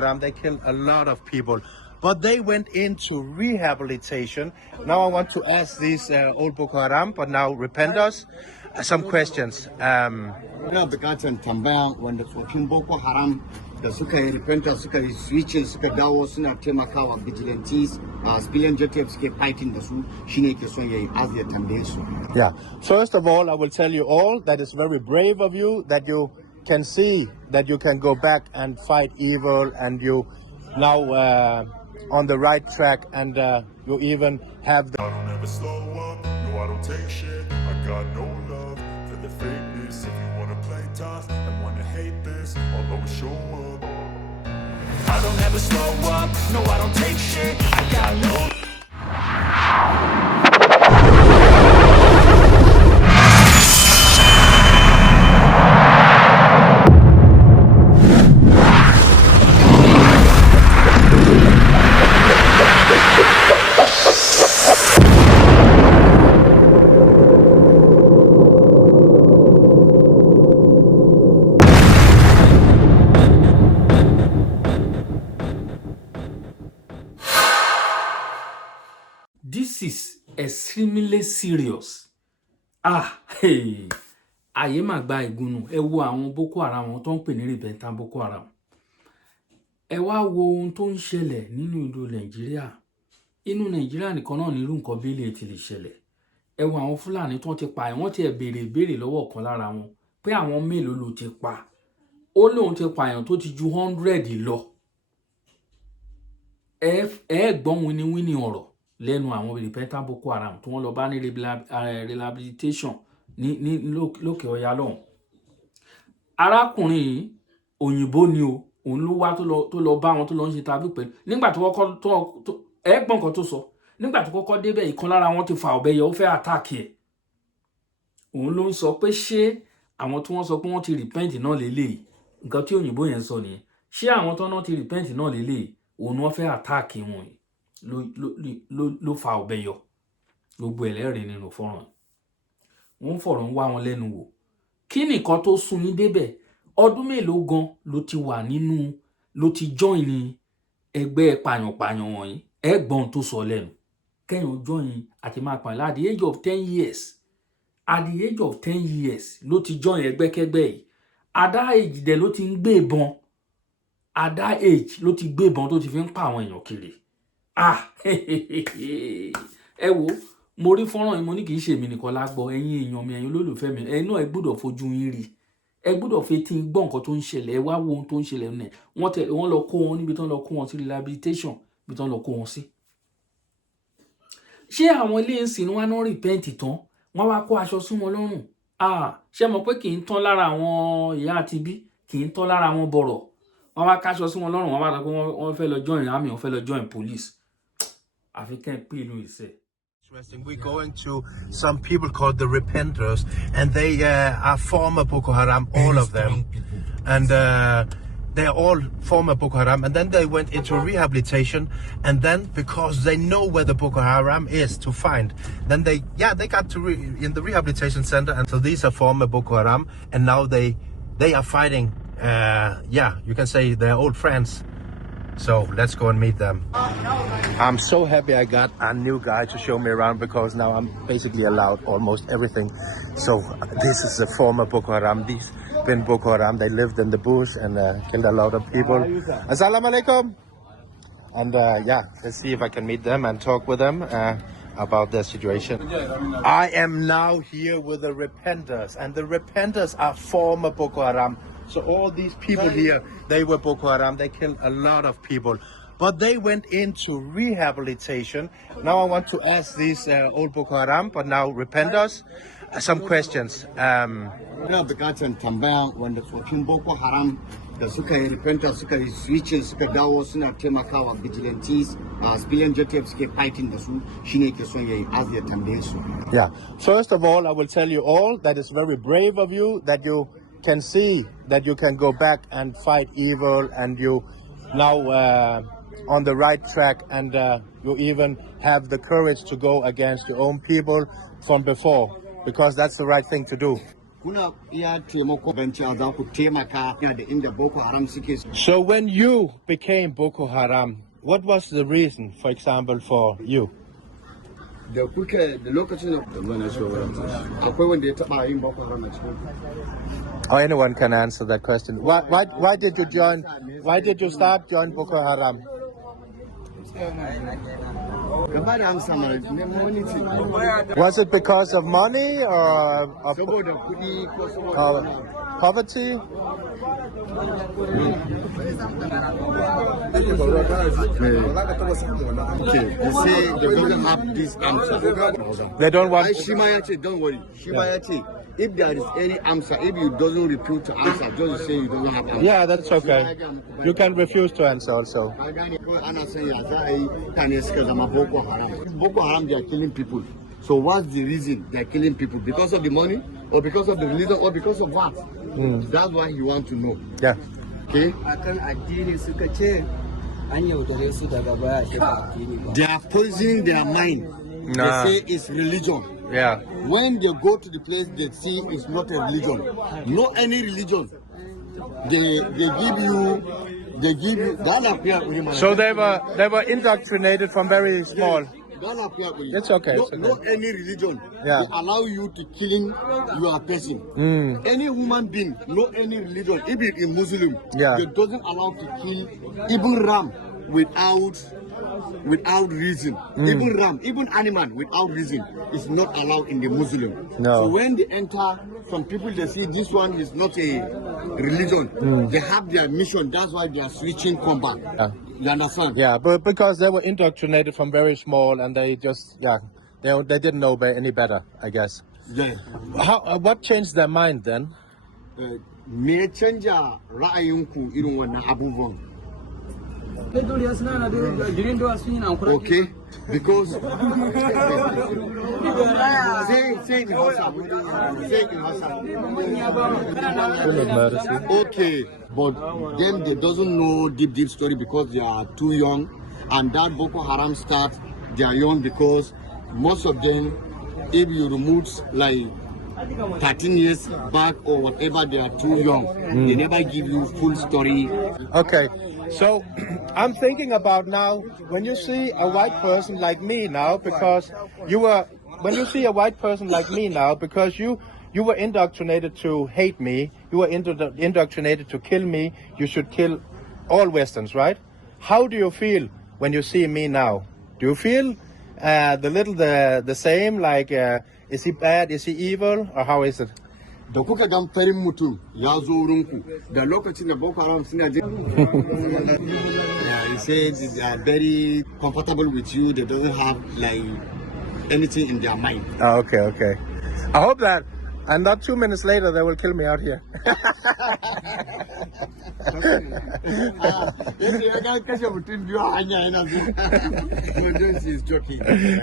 Haram, they killed a lot of people, but they went into rehabilitation. Now I want to ask these old Boko Haram, but now repenters, some questions. Ina bukatan tambaya wanda tsofin Boko Haram da suka yi repenter suka yi switching suka dawo suna taimakawa vigilantes civilian JTF suke fighting da su shine ke son yayi az ya tambaye su. Yeah. First of all, I will tell you all that it's very brave of you that you can see that you can go back and fight evil, and you now on the right track, and you even have the. I don't ever slow up, no I don't take shit. I got no love for the fakeness. If you wanna play tough and wanna hate this, I'll always show up. I don't ever slow up, no I don't take shit. I got no. This is extremely serious. Hey, ayé mà gba ìgúnnù. Ẹ wo àwọn Boko Haram, wọn tó ń pè ní repentant Boko Haram. Ẹ wá wo ohun tó ń ṣẹlẹ̀ nínú ìlú Nàìjíríà. Inú Nàìjíríà nìkan náà ní irú nǹkan bí ilé ti lè ṣẹlẹ̀. Ẹ wo àwọn Fúlàní tó ti pa, wọ́n ti béèrè ìbéèrè lọ́wọ́ kan lára wọn pé àwọn mélòó ló ti pa. Ó lóun ti pààyàn tó ti ju 100 lọ. Ẹ gbọ́n wíníwíní ọ̀rọ̀ lẹ́nu àwọn repentant Boko Haram tí wọ́n lọ bá ní rehabilitation ní lókè ọya lọ́hùn. Arákùnrin òyìnbó ni o, òun ló wá tó lọ bá wọn tó lọ ń ṣe tàbí pẹ̀lú. Nígbà tó kọ́kọ́ ẹ̀gbọ́n kan tó sọ, nígbà tó kọ́kọ́ débẹ̀ ìkan lára wọn ti fa ọ̀bẹ yọ, ó fẹ́ attack ẹ̀. Òun ló ń sọ pé ṣé àwọn tí wọ́n sọ pé wọ́n ti repent náà lélẹ̀, nǹkan tí òyìnbó yẹn sọ nìyẹn. Ṣé àwọn tó náà ti repent náà lélẹ̀, òun ni wọ́n fẹ́ attack wọn ló fa ọ̀bẹ yọ. Gbogbo ẹlẹ́rìí nínú fọ́nrán. Wọ́n fọ̀rọ̀ ń wá wọn lẹ́nu wò. Kí nìkan tó sún yín débẹ̀? Ọdún mélòó gan ló ti wà nínú, ló ti join ní ẹgbẹ́ pàyànpàyàn wọ̀nyí? Ẹ̀gbọ́n tó sọ lẹ́nu. Kẹ́yìn join àti máa pààyàn at the age of 10 years. At the age of 10 years ló ti join ẹgbẹ́kẹ́gbẹ́ yìí. At that age dẹ̀ ló ti ń gbé ìbọn. At that age ló ti gbé ìbọn tó ti fi ń pa àwọn èèyàn kiri. Ẹ wo, mo rí fọ́nrán yìí, mo ní kì í ṣe èmi nìkan la gbọ́, ẹ̀yin èèyàn mi, ẹ̀yin olólùfẹ́ mi, ẹ̀yin náà ẹ gbọ́dọ̀ fojú yín rí. Ẹ gbọ́dọ̀ fetí gbọ́ nǹkan tó ń ṣẹlẹ̀, ẹ wá wo ohun tó ń ṣẹlẹ̀ nínú ẹ̀. Wọ́n lọ kó wọn níbi tán lọ kó wọn sí rehabilitation, níbi tán lọ kó wọn sí. Ṣé àwọn ilé ìsìn ni wọ́n náà repent tán, wọ́n wá kó aṣọ sí wọn lọ́rùn? Ṣé mọ̀ pé kì í tán lára àwọn ìyá àti bí, kì í tán lára àwọn bọ̀rọ̀. Wọ́n wá káṣọ sí wọn lọ́rùn, wọ́n wá sọ pé wọ́n fẹ́ lọ join army, wọ́n fẹ́ lọ join police. African people is it. Interesting. We're going to some people called the repenters, and they are former Boko Haram, all of them, and they're all former Boko Haram, and then they went into rehabilitation, and then because they know where the Boko Haram is to find, then they got to in the rehabilitation center, and so these are former Boko Haram, and now they are fighting. You can say they're old friends. So let's go and meet them. I'm so happy I got a new guy to show me around, because now I'm basically allowed almost everything. So this is a former Boko Haram. These been Boko Haram. They lived in the bush and killed a lot of people. Assalamu alaikum. And let's see if I can meet them and talk with them about their situation. I am now here with the repenters, and the repenters are former Boko Haram. So all these people here, they were Boko Haram. They killed a lot of people, but they went into rehabilitation. Now I want to ask these old Boko Haram, but now repenters, some questions. Ina bukatan tambaya wanda tsofin Boko Haram da suka yi repenter suka yi switching suka dawo suna taimakawa vigilantes civilian JTF suke fighting da su shine ke son yayi az ya tambaye su. Yeah. First of all, I will tell you all that it's very brave of you that you can see that you can go back and fight evil, and you now on the right track, and you even have the courage to go against your own people from before, because that's the right thing to do. kuna iya taimako banci za ku taimaka da inda Boko Haram suke. So when you became Boko Haram, what was the reason, for example, for you? Da lokacin da akwai wanda ya taba yin Boko Haram a cikin. Oh, anyone can answer that question. Why did you join? Why did you start join Boko Haram? Was it because of money or poverty? Okay, they say they don't have this answer. They don't want. Shimayache, don't worry. Shimayache, if there is any answer, if you doesn't refuse to answer, just say you don't have answer. Yeah, that's okay. You can refuse to answer also. Boko Haram, they are killing people. So what's the reason they are killing people? Because of the money, or because of the religion, or because of what? That's why you want to know. Yeah. Okay. They are poisoning their mind. Nah. They say it's religion. Yeah. When they go to the place, they see it's not a religion. Not any religion. They give you. So they were indoctrinated from very small. It's okay. Not any religion. Yeah. They allow you to killing your person. Any human being, not any religion, even a Muslim, Yeah. they doesn't allow to kill even ram without reason. Even ram, even animal without reason is not allowed in the Muslim. No. So when they enter, some people they see this one is not a religion. They have their mission. That's why they are switching combat. Yeah. You understand? Yeah, but because they were indoctrinated from very small, and they just they didn't know any better, I guess. Yeah. What changed their mind then? Me canja ra'ayinku irin wannan abubuwan. Okay, because say in Hausa. Okay, but them they doesn't know deep story because they are too young, and that Boko Haram start they are young because most of them, if you remove like 13 years back or whatever, they are too young. They never give you full story. Okay, so I'm thinking about now when you see a white person like me now, because when you see a white person like me now, because you were indoctrinated to hate me, you were indoctrinated to kill me, you should kill all Westerns, right? How do you feel when you see me now? Do you feel the same, like is he bad, is he evil, or how is it? Da kuka gan farin mutum ya zo wurinku da lokacin da Boko Haram suna je. He said they are very comfortable with you. They don't have like anything in their mind. Oh, okay. I hope that, and not 2 minutes later they will kill me out here.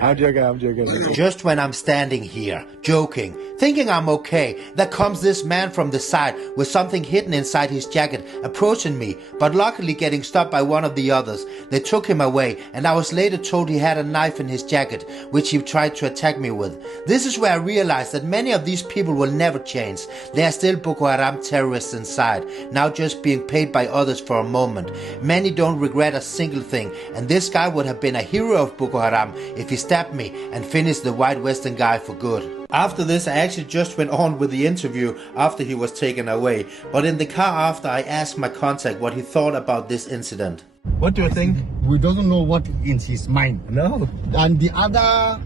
I'm joking. Just when I'm standing here, joking, thinking I'm okay, there comes this man from the side with something hidden inside his jacket, approaching me, but luckily getting stopped by one of the others. They took him away, and I was later told he had a knife in his jacket, which he tried to attack me with. This is where I realized that many of these people will never change. They are still Boko Haram terrorists inside, now just being paid by others for a moment. Many don't regret a single thing, and this guy would have been a hero of Boko Haram if he stabbed me and finished the white Western guy for good. After this, I actually just went on with the interview after he was taken away, but in the car after, I asked my contact what he thought about this incident. What do you think? We don't know what is his mind. No. And the other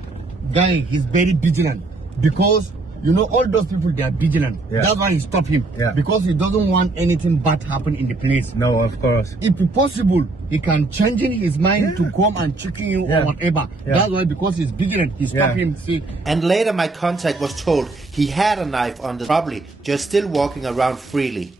guy, he's very vigilant because you know all those people, they are vigilant. Yeah. That's why he stopped him. Yeah. Because he doesn't want anything bad happen in the place. No, of course. If possible, he can change in his mind to come and chicken you or whatever. Yeah. That's why, because he's vigilant, he stopped him. See. And later my contact was told he had a knife on the probably just still walking around freely.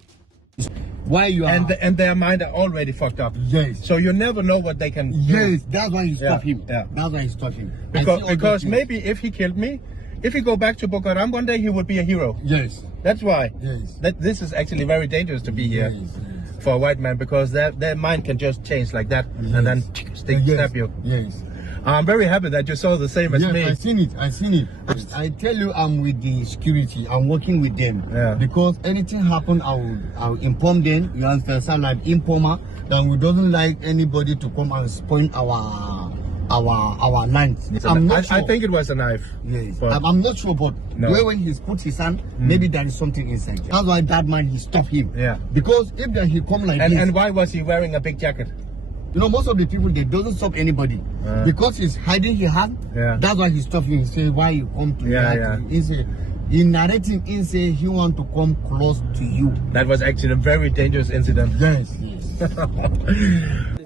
Why you are... And their mind are already fucked up. Yes. So you never know what they can do. Yes, that's why he stopped him. Yeah. That's why he stopped him. Because maybe if he killed me, if he go back to Boko Haram one day, he would be a hero. Yes. That's why. Yes. This is actually very dangerous to be here for a white man, because their mind can just change like that and then stab you. Yes. I'm very happy that you saw the same as Yes, me. I seen it. I tell you, I'm with the security. I'm working with them. Yeah. Because anything happen, I'll inform them. You understand, like informer. That we doesn't like anybody to come and spoil our land. I think it was a knife. Yes. But I'm not sure, but No. when he's put his hand, maybe there is something inside. That's why that man, he stopped him. Yeah. Because if then he come like this, and why was he wearing a big jacket? you know, most of the people, they doesn't stop anybody. Because he's hiding his hand, Yeah. that's why he stopped him. He say, why you come to Yeah, that? yeah. He say, he narrating, he say, he want to come close to you. That was actually a very dangerous incident. Yes.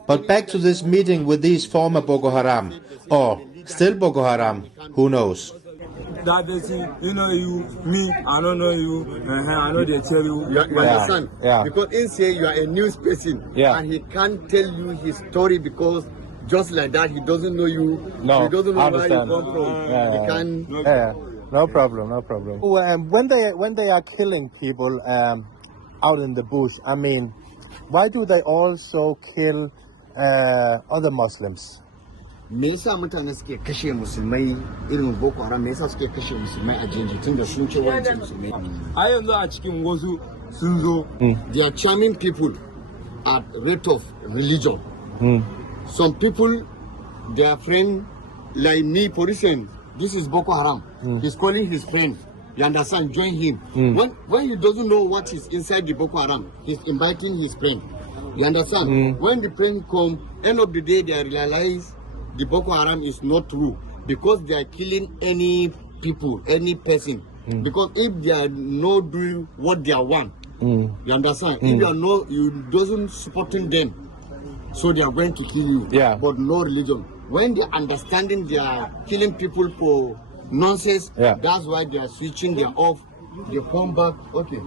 But back to this meeting with these former Boko Haram, or still Boko Haram, who knows? That they see, you know you, me, I don't know you, I know they tell you. You understand? yeah. Because he say you are a news person, Yeah. and he can't tell you his story because just like that, he doesn't know you. No, he doesn't know I where you understand. come from. He can. Yeah, no problem. When they are killing people out in the bush, I mean, why do they also kill other Muslims? Me yasa mutane suke kashe musulmai irin Boko Haram, me yasa suke kashe musulmai a jeji tunda sun ce wancan musulmai? A yanzu a cikin wasu sun zo. They are charming people at rate of religion. Some people, their friend, like me, for instance, this is Boko Haram. He's calling his friend. You understand? Join him. When he doesn't know what is inside the Boko Haram, he's inviting his friend. You understand? When the friend come, end of the day, they realize the Boko Haram is not true because they are killing any people, any person. Because if they are not doing what they want, you understand? If you are not, you doesn't supporting them, so they are going to kill you. Yeah. But no religion. When they are understanding they are killing people for nonsense, Yeah. that's why they are switching. They are off. They come back. Okay.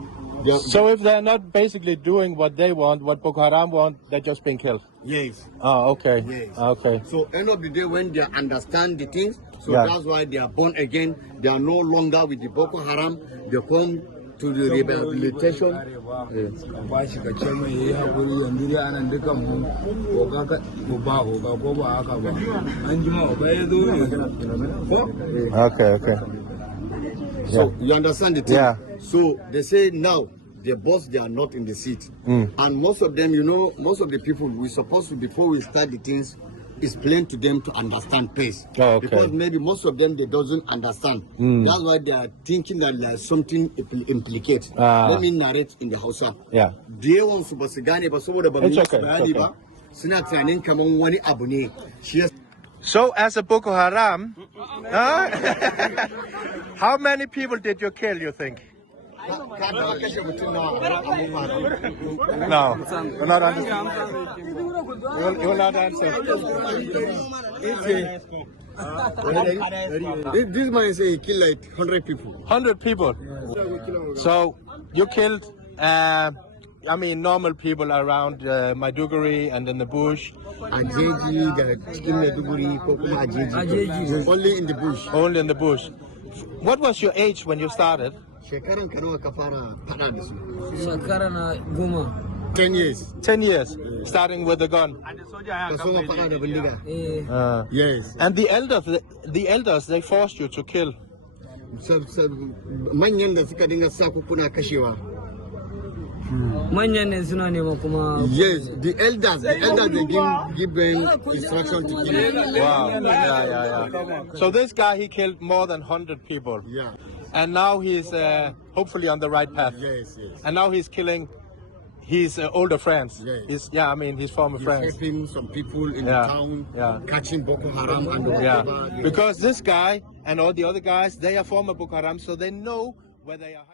They are, So if they're not basically doing what they want, what Boko Haram want, they're just being killed. yes. Oh, okay. Yes. Okay. So end of the day, when they understand the things, so Yeah. that's why they are born again. They are no longer with the Boko Haram. They come to the rehabilitation. Ka ba shi ka ce mai yayi hakuri yanzu dai anan dukan mu oga ka ba oga ko ba haka ba. An jima oga ya zo ne. Ko? Okay. So you understand the thing? Yeah. So they say now the boss, they are not in the seat. And most of them, you know, most of the people, we supposed to, before we start the things, explain to them to understand pace. Oh, okay. Because maybe most of them, they doesn't understand. That's why they are thinking that there's something implicated. Let me narrate in the Hausa. Yeah. Da yawan su ba su gane ba saboda ba mu It's yi okay, bayani it's ba. Suna tunanin kaman wani abu ne. Shi yasa So, as a Boko Haram, how many people did you kill, you think? ka taɓa kashe mutum nawa a Boko Haram? No, you're not answering. You're not answering. This man say he killed like 100 people. 100 people. So, you killed, normal people around Maiduguri and in the bush. Ajeji da cikin Maiduguri ko kuma ajeji. Only in the bush. Only in the bush. What was your age when you started? Shekaran ka nawa ka fara fada da su? Shekara na 10. 10 years. 10 years, starting with a gun. Ka so ma fada da bindiga. Yes. And the elders, they forced you to kill. Manyan da suka dinga sa ku kuna kashewa. Manyan ne suna nema kuma. Yes, the elders they give them instruction to kill. Wow. Yeah. So this guy, he killed more than 100 people. Yeah. And now he's hopefully on the right path. Yes. And now he's killing his older friends. Yes. His former He's friends. helping some people in Yeah. the town, Yeah. catching Boko Haram and Yeah. whatever. Because this guy and all the other guys, they are former Boko Haram, so they know where they are.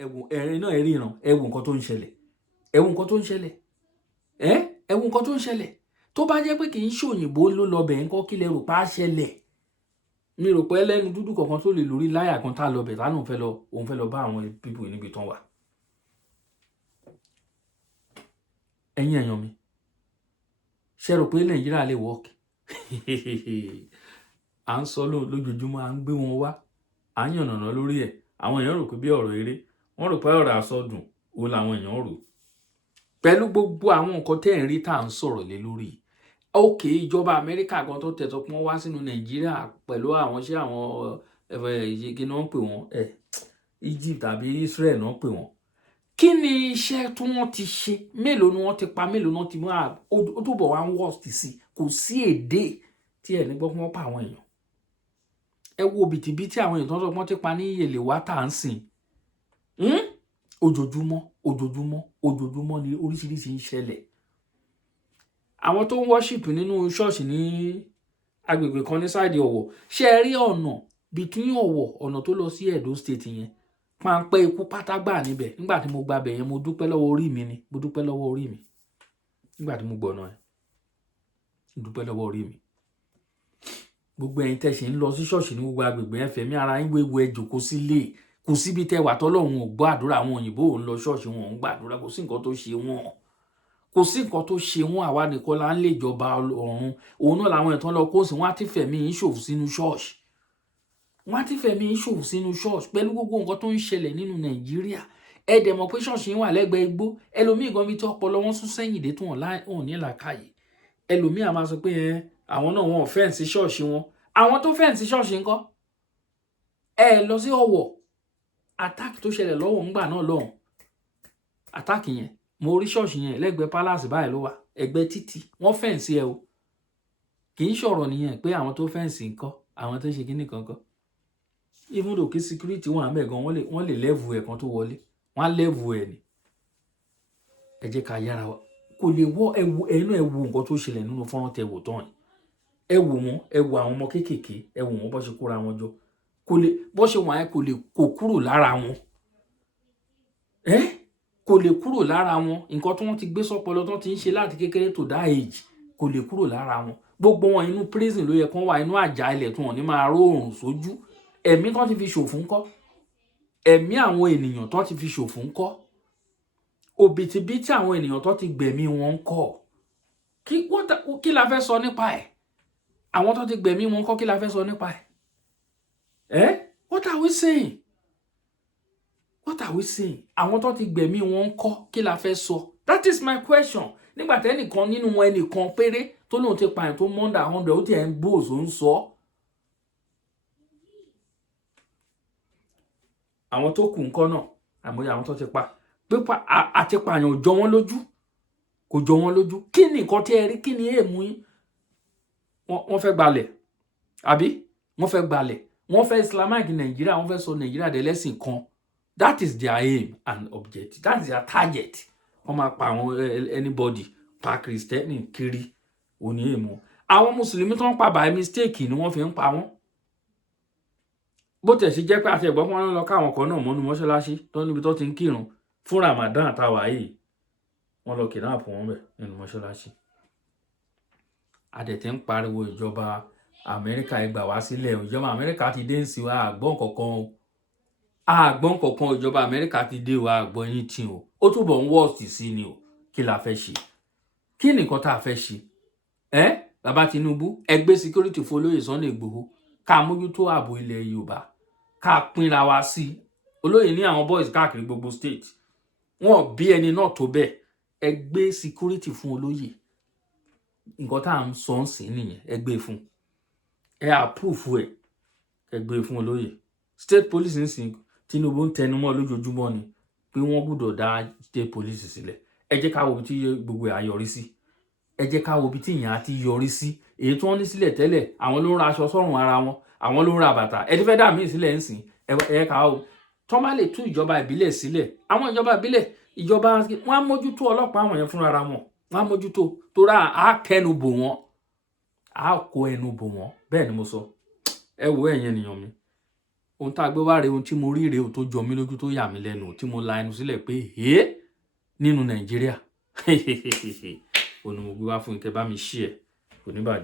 ẹ̀rín náà ẹ̀rí ìran ẹ̀wù nǹkan tó ń ṣẹlẹ̀ ẹ̀wù nǹkan tó ń ṣẹlẹ̀ ẹ̀wù nǹkan tó ń ṣẹlẹ̀ tó bá jẹ́ pé kì í ṣòyìnbó ló lọ bẹ̀ ń kọ́ kí lẹ rò pa á ṣẹlẹ̀ mi rò pé ẹlẹ́ni dúdú kankan tó lè lórí láyà kan tá a lọ bẹ̀ tá òun fẹ́ lọ bá àwọn pípù níbi tán wà. ẹ̀yin èèyàn mi ṣe rò pé nàìjíríà lè wọ́ọ̀kì à ń sọ lójoojúmọ́ à ń gbé wọn wá à ń yànnàná lórí ẹ̀ àwọn èèyàn rò pé bí ọ̀rọ̀ eré wọ́n rò pé ọ̀rọ̀ àsọdùn wo làwọn èèyàn rò pẹ̀lú gbogbo àwọn nǹkan tẹ́ ẹ̀ ń rí tá à ń sọ̀rọ̀ lé lórí ok ìjọba Amẹ́ríkà gan tó tẹ̀sọ́ pọ́n wá sínú Nàìjíríà pẹ̀lú àwọn iṣẹ́ àwọn kí ni wọ́n pè wọ́n Egypt tàbí Israel náà pè wọ́n kí ni iṣẹ́ tí wọ́n ti ṣe mélòó ni wọ́n ti pa mélòó náà ti mú ó túbọ̀ wá ń worst sí kò sí èdè tí ẹ̀ ní gbọ́ pọ́n pa àwọn èèyàn ẹ wo bìtìbìtì àwọn èèyàn tó ń sọ pọ́n ti pa ní Yèlè wá tà ń sìn ojoojúmọ́ ni oríṣiríṣi ń ṣẹlẹ̀ àwọn tó ń worship nínú ṣọ́ọ̀ṣì ní agbègbè kan ní sáìdì Ọ̀wọ̀ ṣe rí ọ̀nà between Ọ̀wọ̀ ọ̀nà tó lọ sí Edo State yẹn páńpẹ́ ikú pátágbà níbẹ̀ nígbà tí mo gba bẹ̀ yẹn mo dúpẹ́ lọ́wọ́ orí mi nígbà tí mo gbọ̀nà ẹ̀ dúpẹ́ lọ́wọ́ orí mi gbogbo ẹ̀yin tẹ́ ṣe ń lọ sí ṣọ́ọ̀ṣì ní gbogbo agbègbè yẹn fẹ̀mí ara yín wéwu ẹ jókòó sílé kò síbi tẹ́ wà tọ́lọ́run ò gbọ́ àdúrà àwọn òyìnbó ò ń lọ ṣọ́ọ̀ṣì wọn ò ń gbàdúrà kò sí nǹkan tó ṣe wọn àwa nìkan là ń lè jọba ọ̀run òun náà làwọn ìtàn lọ kó sí wọn á ti fẹ̀mí yín ṣòfò sínú ṣọ́ọ̀ṣì pẹ̀lú gbogbo nǹkan tó ń ṣẹlẹ̀ nínú Nàìjíríà ẹ dẹ̀ mọ̀ pé ṣọ́ọ̀ṣì yín wà lẹ́gbẹ̀ẹ́ igbó ẹlòmíì gan bí tí ọpọlọ wọn sún sẹ́yìn dé tó hàn ní làákàyè ẹlòmíì á máa sọ pé àwọn náà wọn ò fẹ́ǹsì ṣọ́ọ̀ṣì wọn àwọn tó fẹ́ǹsì ṣọ́ọ̀ṣì ńkọ́ ẹ lọ sí Ọ̀wọ̀ attack tó ṣẹlẹ̀ lọ́wọ́ ńgbà náà lọ́hùn attack yẹn mo rí ṣọ́ọ̀ṣì yẹn lẹ́gbẹ̀ẹ́ palace báyìí ló wà ẹgbẹ́ títì wọ́n fẹ́ǹsì ẹ o kì í ṣọ̀rọ̀ nìyẹn pé àwọn tó fẹ́ǹsì ńkọ́ àwọn tó ṣe kíní kankan even though kí security wọn àmẹ́ gan wọ́n lè level ẹ̀ kan tó wọlé wọ́n á level ẹ̀ ni ẹ jẹ́ ká yára wa kò lè wọ́ ẹnu ẹ wo nǹkan tó ṣẹlẹ̀ nínú fọ́nrán tẹ wò tán ẹ wò wọ́n ẹ wo àwọn ọmọ kéékèèké ẹ wò wọ́n bó ṣe kóra wọn jọ kò lè bó ṣe wọ́n kò lè kó kúrò lára wọn kò lè kúrò lára wọn nǹkan tí wọ́n ti gbé sọ́pọlọ tó ti ń ṣe láti kékeré tó dá age kò lè kúrò lára wọn gbogbo wọn inú prison ló yẹ kán wà inú àjà ilẹ̀ tí wọ́n ní máa róòrùn sójú ẹ̀mí tó ti fi ṣòfò ńkọ́ ẹ̀mí àwọn ènìyàn tó ti fi ṣòfò ńkọ́ òbítíbitì àwọn ènìyàn tó ti gbẹ̀mí wọn ńkọ́ kí la fẹ́ sọ nípa ẹ̀ àwọn tó ti gbẹ̀mí wọn ńkọ́ kí la fẹ́ sọ nípa ẹ̀ what are we saying àwọn tó ti gbẹ̀mí wọn ńkọ́ kí la fẹ́ sọ that is my question nígbà tẹ́nìkan nínú wọn ẹnìkan péré tó lóun ti pààyàn tó mọ́ndà 100 ó ti ẹ̀ ń gbóòzó ń sọ àwọn tó kù ńkọ́ náà àmọ́ àwọn tó ti pa pípa àti pààyàn ò jọ wọ́n lójú kò jọ wọ́n lójú kí ni nǹkan tí ẹ rí kí ni èèmù yín wọ́n fẹ́ gbalẹ̀ àbí wọ́n fẹ́ gbalẹ̀ wọ́n fẹ́ Islamic Nàìjíríà wọ́n fẹ́ sọ Nàìjíríà dẹlẹ́sìn kan that is their aim and objective that is their target wọ́n máa pa àwọn anybody pa Kristẹni kiri òní èèmù àwọn mùsùlùmí tó ń pa by mistake ni wọ́n fi ń pa wọ́n bó tẹ̀ sí jẹ́ pé àti ẹ̀gbọ́n wọn lọ káwọn kan náà mọ́nú mọ́ṣáláṣí tó níbi tó ti ń kírun fún Ramadan àtàwà yìí wọ́n lọ kidnap wọn bẹ̀ nínú mọ́ṣáláṣí adẹ̀ tí ń pariwo ìjọba Amẹ́ríkà ẹ gbà wá sílẹ̀ ìjọba Amẹ́ríkà ti dé ń sí wa àgbọ̀n kankan ìjọba Amẹ́ríkà ti dé wa àgbọ̀n yín tì o ó túbọ̀ ń wọ́ọ̀sì sí ni o kí la fẹ́ ṣe kí nìkan tá a fẹ́ ṣe bàbá Tinubu ẹgbẹ́ security folóyè Sunday Igboho ká mójútó ààbò ilẹ̀ Yorùbá ká pínra wa sí olóyè ní àwọn boys káàkiri gbogbo state wọn bí ẹni náà tó bẹ́ẹ̀ ẹgbẹ́ security fún olóyè nǹkan tá à ń sọ ń sìn nìyẹn ẹgbẹ́ fún ẹ approve ẹgbẹ́ fún olóyè state police ń sìn Tinubu ń tẹnumọ́ lójoojúmọ́ ni pé wọ́n gbọ́dọ̀ dá state police sílẹ̀ ẹ jẹ́ ká wo bí tí gbogbo ẹ̀ á yọrí sí ẹ jẹ́ ká wo bí tí ìyẹn á ti yọrí sí èyí tí wọ́n ní sílẹ̀ tẹ́lẹ̀ àwọn ló ń ra aṣọ sọ́rùn ara wọn àwọn ló ń ra bàtà ẹ ti fẹ́ dà míì sílẹ̀ ń sìn ẹ ká o tó bá lè tú ìjọba ìbílẹ̀ sílẹ̀ àwọn ìjọba ìbílẹ̀ ìjọba wọn á mójútó ọlọ́pàá àwọn yẹn fúnra wọn wọn á mójútó torí á kẹnu bò wọn á kó ẹnu bò wọn bẹ́ẹ̀ ni mo sọ ẹ wo ẹ̀yin ènìyàn mi ohun tá a gbé wá rèé ohun tí mo rí rèé ohun tó jọ mí lójú tó yà mí lẹ́nu tí mo la ẹnu sílẹ̀ pé nínú Nàìjíríà òun ni mo gbé wá fún ike bá mi ṣí ẹ kò ní bàjẹ́.